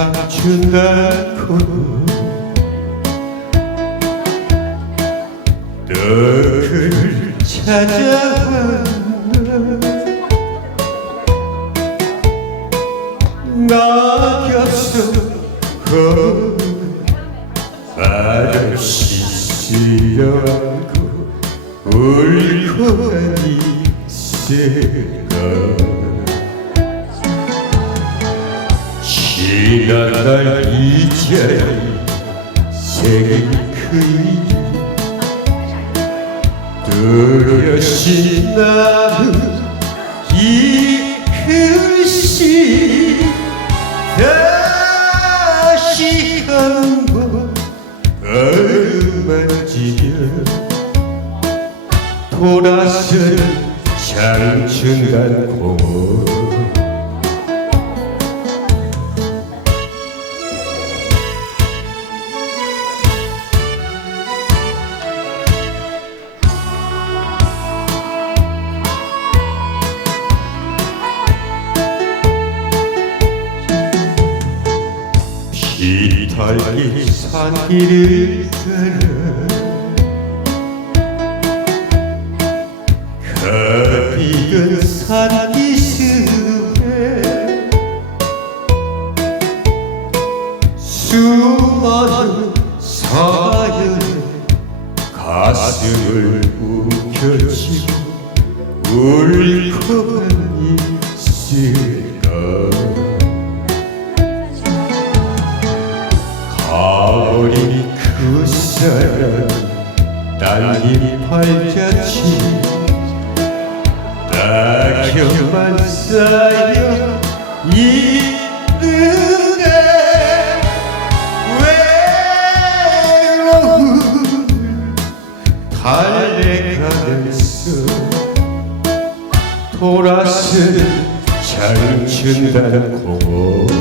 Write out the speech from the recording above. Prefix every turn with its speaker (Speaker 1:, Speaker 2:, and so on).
Speaker 1: 잡준다고 너를 찾아왔나 나 곁서 그 바로 씻으려고 울고 있을까 날 이제 생긴 그 뚜렷이 남은 이 글씨 다시 한번 어루만지며 돌아선 장춘단 공원 비탈기 산길을 걸어 가비은 산기슭에 수많은 사연에 가슴을 움켜쥐고 울고만 있 가버린 그 사람 딸기 팔자치. 낙엽만 쌓여 있는데 외로운 달래가면서 돌아선 장춘단 공원